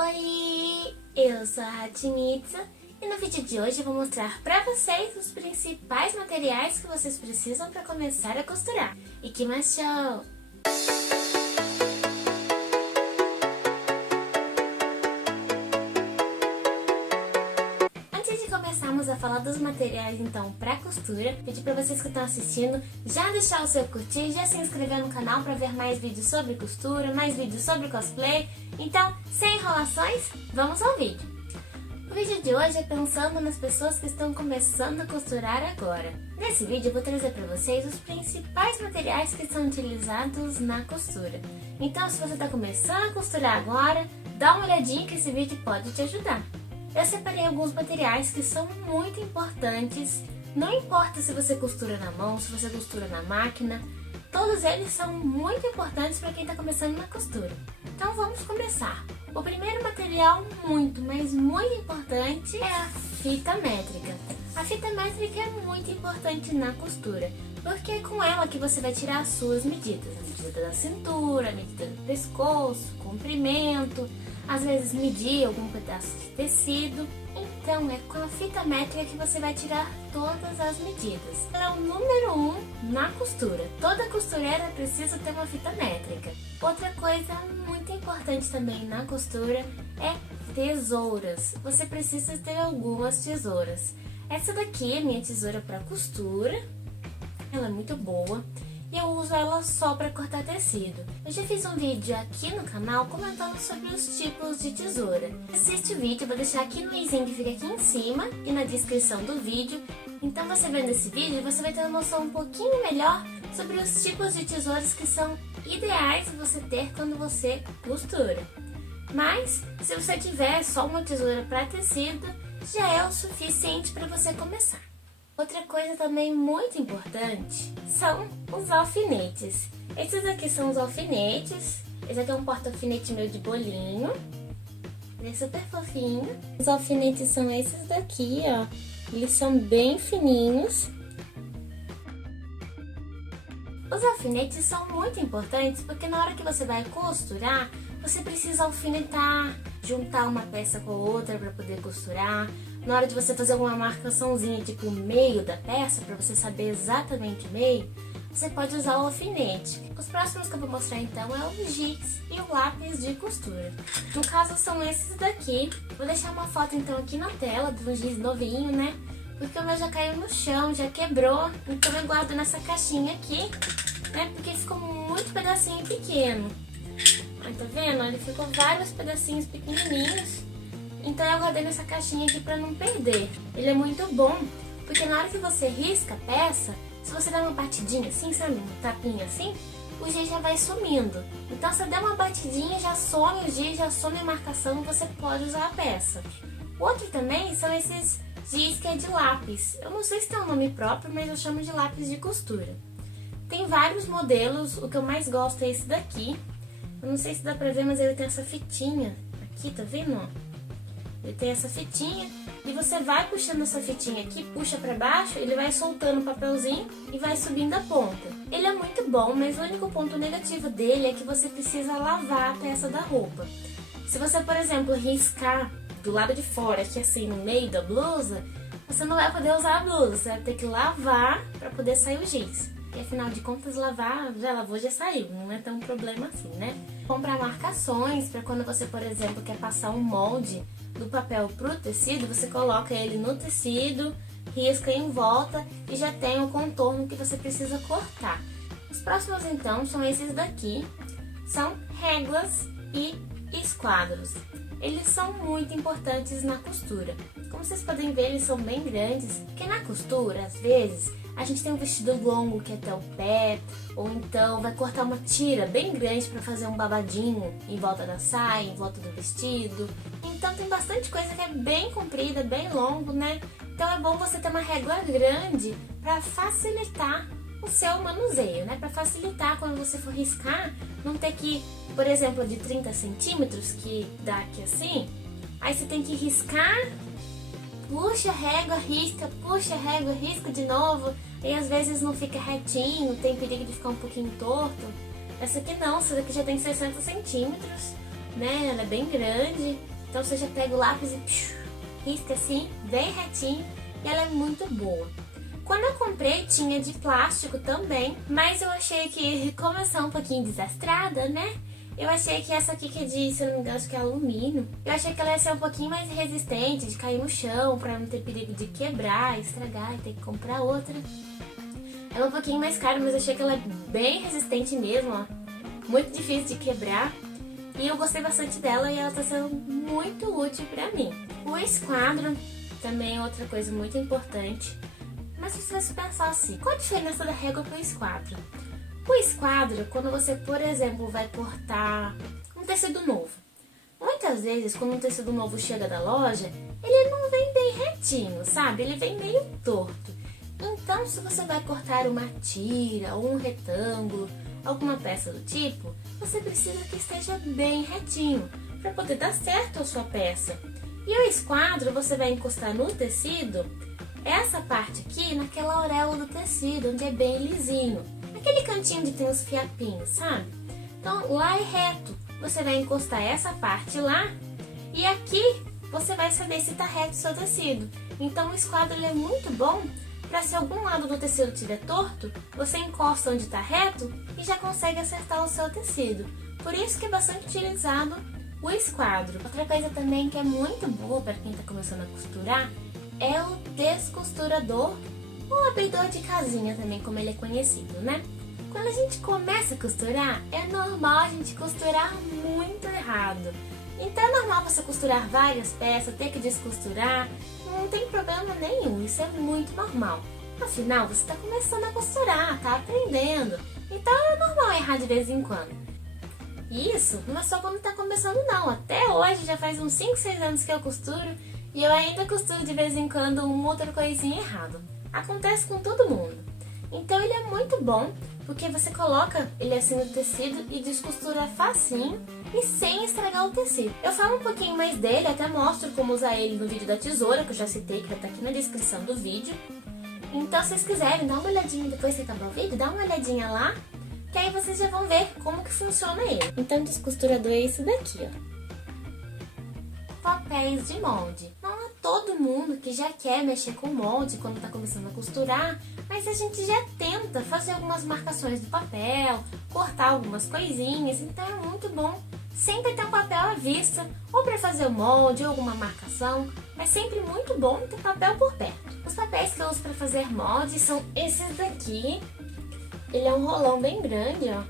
Oi, eu sou a Hatinitza e no vídeo de hoje eu vou mostrar pra vocês os principais materiais que vocês precisam para começar a costurar. E que mais show! Antes de começarmos a falar dos materiais então para costura, pedir para vocês que estão assistindo já deixar o seu curtir, já se inscrever no canal para ver mais vídeos sobre costura, mais vídeos sobre cosplay. Então, sem enrolações, vamos ao vídeo. O vídeo de hoje é pensando nas pessoas que estão começando a costurar agora. Nesse vídeo eu vou trazer para vocês os principais materiais que são utilizados na costura. Então, se você está começando a costurar agora, dá uma olhadinha que esse vídeo pode te ajudar. Eu separei alguns materiais que são muito importantes, não importa se você costura na mão, se você costura na máquina, todos eles são muito importantes para quem está começando na costura. Então vamos começar. O primeiro material muito, mas muito importante é a fita métrica. A fita métrica é muito importante na costura, porque é com ela que você vai tirar as suas medidas. A medida da cintura, a medida do pescoço, comprimento, às vezes medir algum pedaço de tecido. Então é com a fita métrica que você vai tirar todas as medidas. É o número 1 na costura. Toda costureira precisa ter uma fita métrica. Outra coisa muito importante também na costura é tesouras. Você precisa ter algumas tesouras. Essa daqui é minha tesoura para costura. Ela é muito boa. E eu uso ela só para cortar tecido. Eu já fiz um vídeo aqui no canal comentando sobre os tipos de tesoura. Assiste o vídeo, eu vou deixar aqui no izinho que fica aqui em cima e na descrição do vídeo. Então você vendo esse vídeo, você vai ter uma noção um pouquinho melhor sobre os tipos de tesouras que são ideais você ter quando você costura. Mas, se você tiver só uma tesoura para tecido, já é o suficiente para você começar. Outra coisa também muito importante são os alfinetes. Esses aqui são os alfinetes. Esse aqui é um porta-alfinete meu de bolinho. Ele é super fofinho. Os alfinetes são esses daqui, ó. Eles são bem fininhos. Os alfinetes são muito importantes porque na hora que você vai costurar, você precisa alfinetar, juntar uma peça com a outra para poder costurar. Na hora de você fazer alguma marcaçãozinha, tipo o meio da peça, para você saber exatamente o meio, você pode usar o alfinete. Os próximos que eu vou mostrar então é o giz e o lápis de costura. No caso são esses daqui. Vou deixar uma foto então aqui na tela do giz novinho, né? Porque o meu já caiu no chão, já quebrou, então eu guardo nessa caixinha aqui, né? Porque ficou muito pedacinho pequeno. Aí, tá vendo? Ele ficou vários pedacinhos pequenininhos. Então eu guardei nessa caixinha aqui pra não perder. Ele é muito bom, porque na hora que você risca a peça, se você der uma batidinha assim, sabe, um tapinha assim, o giz já vai sumindo. Então se der uma batidinha, já some o giz, já some a marcação e você pode usar a peça. O outro também são esses giz que é de lápis. Eu não sei se tem um nome próprio, mas eu chamo de lápis de costura. Tem vários modelos, o que eu mais gosto é esse daqui. Eu não sei se dá pra ver, mas ele tem essa fitinha aqui, tá vendo? Ele tem essa fitinha e você vai puxando essa fitinha aqui, puxa pra baixo, ele vai soltando o papelzinho e vai subindo a ponta. Ele é muito bom, mas o único ponto negativo dele é que você precisa lavar a peça da roupa. Se você, por exemplo, riscar do lado de fora, aqui assim, no meio da blusa, você não vai poder usar a blusa, você vai ter que lavar pra poder sair o giz. E afinal de contas, lavar, já lavou, já saiu, não é tão problema assim, né? Comprar marcações para quando você, por exemplo, quer passar um molde do papel pro tecido, você coloca ele no tecido, risca em volta e já tem o contorno que você precisa cortar. Os próximos então são esses daqui, são réguas e esquadros. Eles são muito importantes na costura. Como vocês podem ver, eles são bem grandes, porque na costura, às vezes, a gente tem um vestido longo que é até o pé, ou então vai cortar uma tira bem grande para fazer um babadinho em volta da saia, em volta do vestido. Então tem bastante coisa que é bem comprida, bem longo, né? Então é bom você ter uma régua grande para facilitar o seu manuseio, né? Para facilitar quando você for riscar, não ter que, por exemplo, de 30 centímetros, que dá aqui assim, aí você tem que riscar, puxa a régua, risca de novo, e às vezes não fica retinho, tem perigo de ficar um pouquinho torto. Essa aqui não, essa daqui já tem 60 centímetros, né? Ela é bem grande, então você já pega o lápis e risca assim, bem retinho, e ela é muito boa. Quando eu comprei tinha de plástico também, mas eu achei que, como eu sou um pouquinho desastrada, né? Eu achei que essa aqui que é de, se eu não me engano, acho que é alumínio. Eu achei que ela ia ser um pouquinho mais resistente, de cair no chão, pra não ter perigo de quebrar, estragar e ter que comprar outra. Ela é um pouquinho mais cara, mas eu achei que ela é bem resistente mesmo, ó. Muito difícil de quebrar. E eu gostei bastante dela e ela tá sendo muito útil pra mim. O esquadro também é outra coisa muito importante. Mas você vai se pensar assim, qual a diferença da régua pro esquadro? O esquadro, quando você, por exemplo, vai cortar um tecido novo. Muitas vezes, quando um tecido novo chega da loja, ele não vem bem retinho, sabe? Ele vem meio torto. Então, se você vai cortar uma tira ou um retângulo, alguma peça do tipo, você precisa que esteja bem retinho, para poder dar certo a sua peça. E o esquadro, você vai encostar no tecido, essa parte aqui, naquela auréola do tecido, onde é bem lisinho. Aquele cantinho onde tem os fiapinhos, sabe? Então, lá é reto. Você vai encostar essa parte lá e aqui você vai saber se tá reto o seu tecido. Então, o esquadro ele é muito bom para se algum lado do tecido estiver torto, você encosta onde está reto e já consegue acertar o seu tecido. Por isso que é bastante utilizado o esquadro. Outra coisa também que é muito boa para quem está começando a costurar é o descosturador ou abridor de casinha também, como ele é conhecido, né? Quando a gente começa a costurar, é normal a gente costurar muito errado. Então é normal você costurar várias peças, ter que descosturar, não tem problema nenhum, isso é muito normal. Afinal, você está começando a costurar, está aprendendo, então é normal errar de vez em quando. E isso não é só quando está começando não, até hoje já faz uns 5, 6 anos que eu costuro e eu ainda costuro de vez em quando uma outra coisinha errada. Acontece com todo mundo. Então ele é muito bom, porque você coloca ele assim no tecido e descostura facinho e sem estragar o tecido. Eu falo um pouquinho mais dele, até mostro como usar ele no vídeo da tesoura, que eu já citei, que vai estar aqui na descrição do vídeo. Então se vocês quiserem dar uma olhadinha depois que acabar o vídeo, dá uma olhadinha lá, que aí vocês já vão ver como que funciona ele. Então o descosturador é esse daqui, ó. Papéis de molde. Não é todo mundo que já quer mexer com molde quando está começando a costurar, mas a gente já tenta fazer algumas marcações do papel, cortar algumas coisinhas, então é muito bom sempre ter um papel à vista, ou para fazer o molde, ou alguma marcação, mas sempre muito bom ter papel por perto. Os papéis que eu uso para fazer molde são esses daqui. Ele é um rolão bem grande, ó,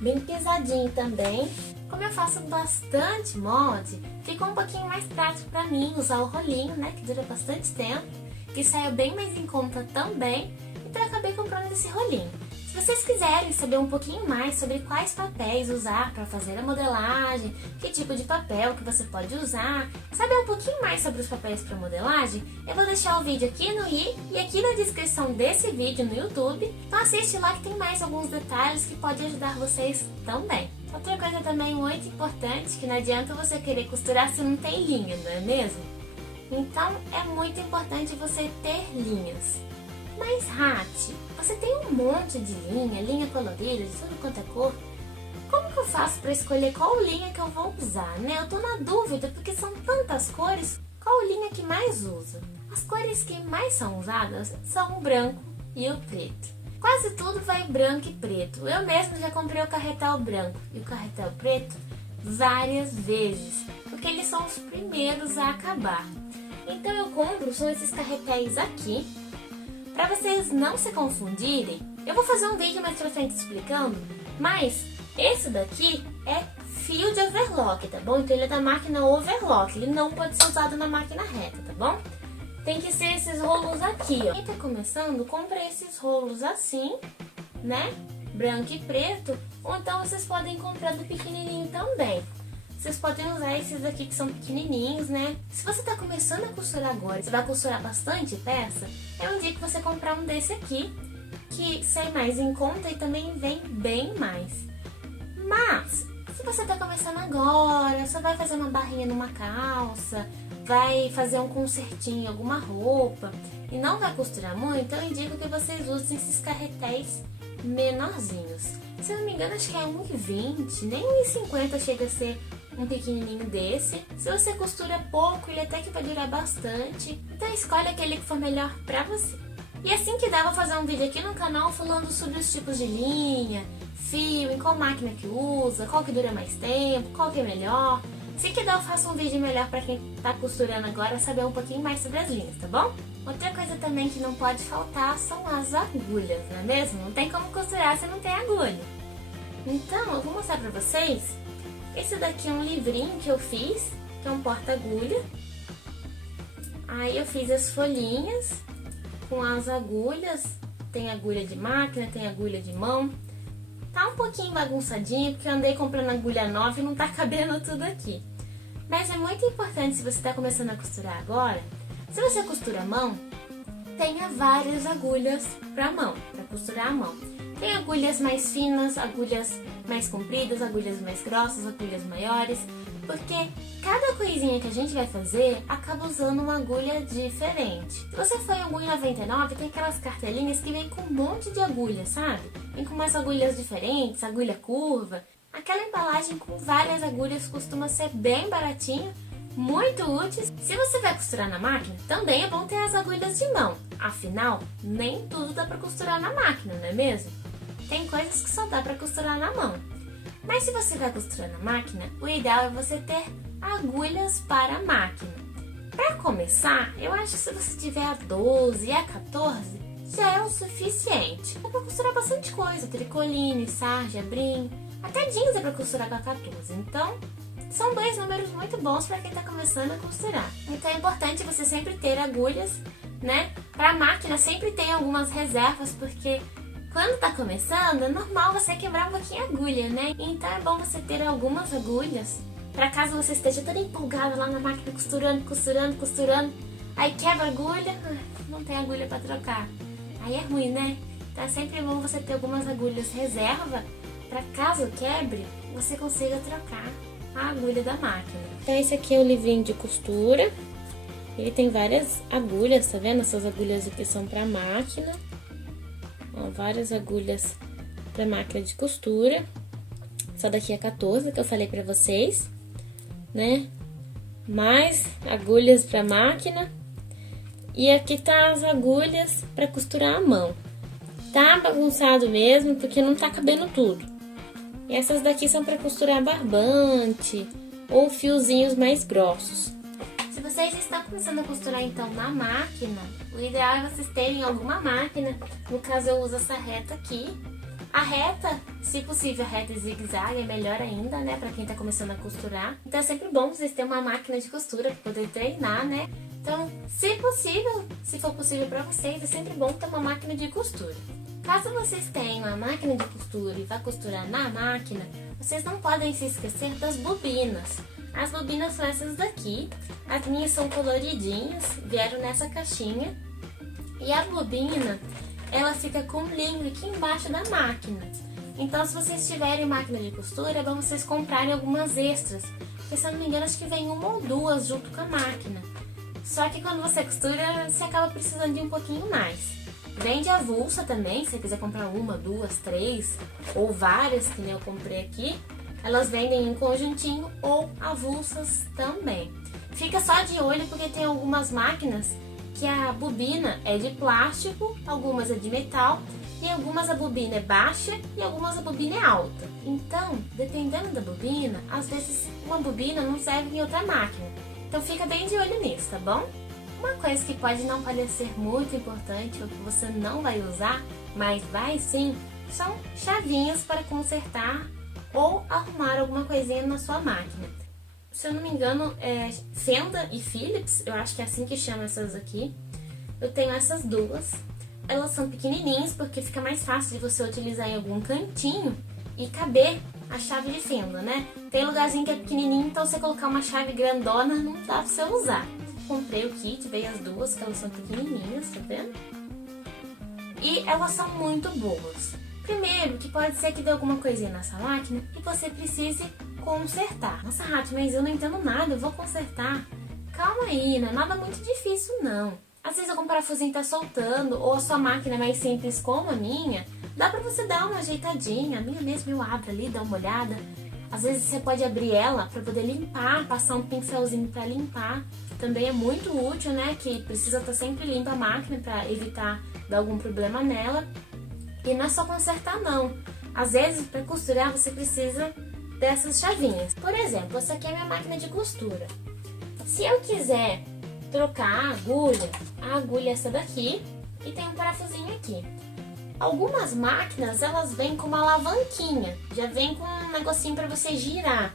bem pesadinho também. Como eu faço bastante molde, fica um pouquinho mais prático pra mim usar o rolinho, né, que dura bastante tempo, que saiu bem mais em conta também, então eu acabei comprando esse rolinho. Se vocês quiserem saber um pouquinho mais sobre quais papéis usar para fazer a modelagem, que tipo de papel que você pode usar, saber um pouquinho mais sobre os papéis para modelagem, eu vou deixar o vídeo aqui no i e aqui na descrição desse vídeo no YouTube, então assiste lá que tem mais alguns detalhes que podem ajudar vocês também. Outra coisa também muito importante, que não adianta você querer costurar se não tem linha, não é mesmo? Então é muito importante você ter linhas. Mas, Rati, você tem um monte de linha colorida, de tudo quanto é cor. Como que eu faço para escolher qual linha que eu vou usar, né? Eu tô na dúvida, porque são tantas cores, qual linha que mais usa? As cores que mais são usadas são o branco e o preto. Quase tudo vai branco e preto. Eu mesmo já comprei o carretel branco e o carretel preto várias vezes, porque eles são os primeiros a acabar. Então eu compro, são esses carretéis aqui. Para vocês não se confundirem, eu vou fazer um vídeo mais pra frente explicando, mas esse daqui é fio de overlock, tá bom? Então ele é da máquina overlock, ele não pode ser usado na máquina reta, tá bom? Tem que ser esses rolos aqui, ó. Quem tá começando, compra esses rolos assim, né? Branco e preto, ou então vocês podem comprar do pequenininho também. Vocês podem usar esses aqui que são pequenininhos, né? Se você tá começando a costurar agora, você vai costurar bastante peça, eu indico você comprar um desse aqui, que sai mais em conta e também vem bem mais. Mas, se você tá começando agora, só vai fazer uma barrinha numa calça, vai fazer um consertinho em alguma roupa e não vai costurar muito, eu indico que vocês usem esses carretéis menorzinhos. Se eu não me engano, acho que é 1,20, nem 1,50 chega a ser um pequenininho desse. Se você costura pouco, ele até que vai durar bastante. Então escolhe aquele que for melhor pra você. E assim que dá, vou fazer um vídeo aqui no canal falando sobre os tipos de linha, fio, em qual máquina que usa, qual que dura mais tempo, qual que é melhor. Assim que dá, eu faço um vídeo melhor pra quem tá costurando agora saber um pouquinho mais sobre as linhas, tá bom? Outra coisa também que não pode faltar são as agulhas, não é mesmo? Não tem como costurar se não tem agulha. Então, eu vou mostrar pra vocês. Esse daqui é um livrinho que eu fiz, que é um porta-agulha. Aí eu fiz as folhinhas com as agulhas. Tem agulha de máquina, tem agulha de mão. Tá um pouquinho bagunçadinho, porque eu andei comprando agulha nova e não tá cabendo tudo aqui. Mas é muito importante, se você tá começando a costurar agora, se você costura a mão, tenha várias agulhas pra mão, pra costurar a mão. Tem agulhas mais finas, agulhas mais compridas, agulhas mais grossas, agulhas maiores, porque cada coisinha que a gente vai fazer acaba usando uma agulha diferente. Se você for em algum 99, tem aquelas cartelinhas que vem com um monte de agulhas, sabe? Vem com umas agulhas diferentes, agulha curva. Aquela embalagem com várias agulhas costuma ser bem baratinho, muito úteis. Se você vai costurar na máquina, também é bom ter as agulhas de mão. Afinal, nem tudo dá pra costurar na máquina, não é mesmo? Tem coisas que só dá pra costurar na mão. Mas se você vai costurar na máquina, o ideal é você ter agulhas para a máquina. Para começar, eu acho que se você tiver a 12 e a 14, já é o suficiente. Dá pra costurar bastante coisa, tricoline, sarja, brim, até jeans é pra costurar com a 14. Então, são dois números muito bons para quem tá começando a costurar. Então é importante você sempre ter agulhas, né? Para a máquina sempre tem algumas reservas, porque quando tá começando, é normal você quebrar um pouquinho a agulha, né? Então é bom você ter algumas agulhas, para caso você esteja toda empolgada lá na máquina costurando, aí quebra a agulha, não tem agulha para trocar. Aí é ruim, né? Então é sempre bom você ter algumas agulhas reserva, para caso quebre, você consiga trocar a agulha da máquina. Então esse aqui é o livrinho de costura. Ele tem várias agulhas, tá vendo? Essas agulhas aqui são para máquina. Ó, várias agulhas para máquina de costura. Essa daqui é 14 que eu falei para vocês, né? Mais agulhas para máquina. E aqui tá as agulhas para costurar a mão. Tá bagunçado mesmo, porque não tá cabendo tudo. E essas daqui são para costurar barbante ou fiozinhos mais grossos. Se vocês estão começando a costurar então na máquina, o ideal é vocês terem alguma máquina. No caso eu uso essa reta aqui. A reta, se possível, a reta zigue-zague é melhor ainda, né, para quem tá começando a costurar. Então é sempre bom vocês terem uma máquina de costura para poder treinar, né? Então, se possível, se for possível para vocês, é sempre bom ter uma máquina de costura. Caso vocês tenham a máquina de costura e vá costurar na máquina, vocês não podem se esquecer das bobinas. As bobinas são essas daqui, as minhas são coloridinhas, vieram nessa caixinha. E a bobina, ela fica com linho aqui embaixo da máquina. Então, se vocês tiverem máquina de costura, é bom vocês comprarem algumas extras. Porque, se eu não me engano, acho que vem uma ou duas junto com a máquina. Só que quando você costura, você acaba precisando de um pouquinho mais. Vende avulsa também, se você quiser comprar uma, duas, três ou várias, que nem eu comprei aqui. Elas vendem em conjuntinho ou avulsas também. Fica só de olho porque tem algumas máquinas que a bobina é de plástico, algumas é de metal e algumas a bobina é baixa e algumas a bobina é alta. Então, dependendo da bobina, às vezes uma bobina não serve em outra máquina. Então fica bem de olho nisso, tá bom? Uma coisa que pode não parecer muito importante ou que você não vai usar, mas vai sim, são chavinhas para consertar ou arrumar alguma coisinha na sua máquina. Se eu não me engano, é Fenda e Philips, eu acho que é assim que chama essas aqui. Eu tenho essas duas. Elas são pequenininhas porque fica mais fácil de você utilizar em algum cantinho e caber a chave de fenda, né? Tem lugarzinho que é pequenininho, então você colocar uma chave grandona não dá pra você usar. Comprei o kit, veio as duas, que elas são pequenininhas, tá vendo? E elas são muito boas. Primeiro, que pode ser que dê alguma coisinha nessa máquina e você precise consertar. Nossa, Raty, mas eu não entendo nada, eu vou consertar. Calma aí, não é nada muito difícil, não. Às vezes algum parafusinho tá soltando, ou a sua máquina é mais simples como a minha, dá pra você dar uma ajeitadinha. A minha mesmo eu abro ali, dá uma olhada. Às vezes você pode abrir ela para poder limpar, passar um pincelzinho para limpar. Também é muito útil, né? Que precisa estar sempre limpa a máquina para evitar dar algum problema nela. E não é só consertar não. Às vezes para costurar você precisa dessas chavinhas. Por exemplo, essa aqui é a minha máquina de costura. Se eu quiser trocar a agulha é essa daqui e tem um parafusinho aqui. Algumas máquinas, elas vêm com uma alavanquinha, já vem com um negocinho para você girar.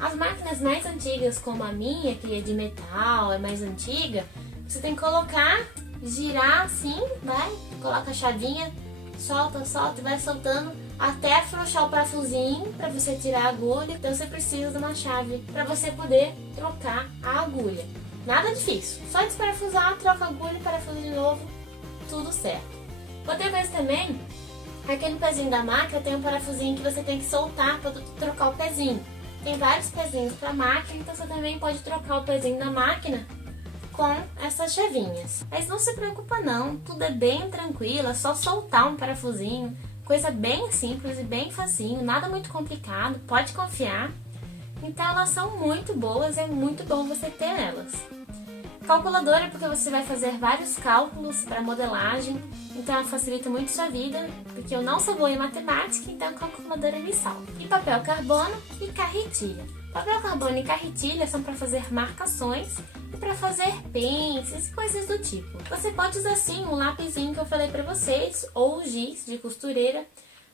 As máquinas mais antigas, como a minha, que é de metal, é mais antiga, você tem que colocar, girar assim, vai, coloca a chavinha, solta, solta e vai soltando até afrouxar o parafusinho para você tirar a agulha. Então você precisa de uma chave para você poder trocar a agulha. Nada difícil, só desparafusar, troca a agulha, parafusa de novo, tudo certo. Outra coisa também, aqui no pezinho da máquina tem um parafusinho que você tem que soltar para trocar o pezinho. Tem vários pezinhos para a máquina, então você também pode trocar o pezinho da máquina com essas chavinhas. Mas não se preocupa não, tudo é bem tranquilo, é só soltar um parafusinho. Coisa bem simples e bem facinho, nada muito complicado, pode confiar. Então elas são muito boas, é muito bom você ter elas. Calculadora, porque você vai fazer vários cálculos para modelagem, então ela facilita muito sua vida, porque eu não sou boa em matemática, então a calculadora me salva. E papel carbono e carretilha. Papel carbono e carretilha são para fazer marcações e para fazer pences e coisas do tipo. Você pode usar sim um lapisinho que eu falei para vocês, ou o giz de costureira,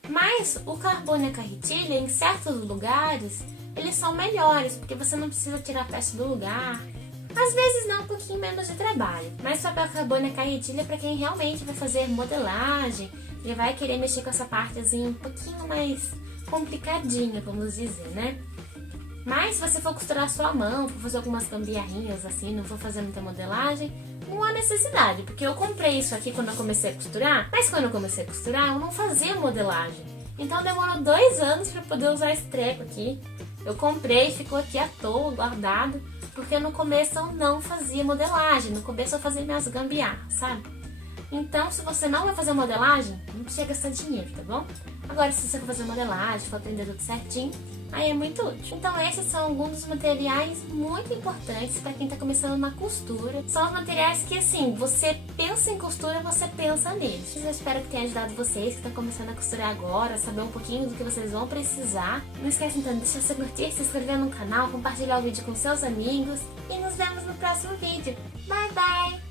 mas o carbono e a carretilha, em certos lugares, eles são melhores, porque você não precisa tirar a peça do lugar. Às vezes dá um pouquinho menos de trabalho, mas papel carbono e carretilha é para quem realmente vai fazer modelagem e vai querer mexer com essa partezinha um pouquinho mais complicadinha, vamos dizer, né? Mas se você for costurar a sua mão, for fazer algumas gambiarrinhas assim, não for fazer muita modelagem, não há necessidade, porque eu comprei isso aqui quando eu comecei a costurar, mas quando eu comecei a costurar eu não fazia modelagem. Então demorou 2 anos para poder usar esse treco aqui. Eu comprei, ficou aqui à toa, guardado, porque no começo eu não fazia modelagem, no começo eu fazia minhas gambiarras, sabe? Então, se você não vai fazer modelagem, não precisa gastar dinheiro, tá bom? Agora, se você for fazer modelagem, for aprender tudo certinho, aí é muito útil. Então, esses são alguns dos materiais muito importantes para quem tá começando na costura. São os materiais que, assim, você pensa em costura, você pensa neles. Eu espero que tenha ajudado vocês que estão começando a costurar agora, saber um pouquinho do que vocês vão precisar. Não esquece, então, de deixar seu curtir, se inscrever no canal, compartilhar o vídeo com seus amigos e nos vemos no próximo vídeo. Bye, bye!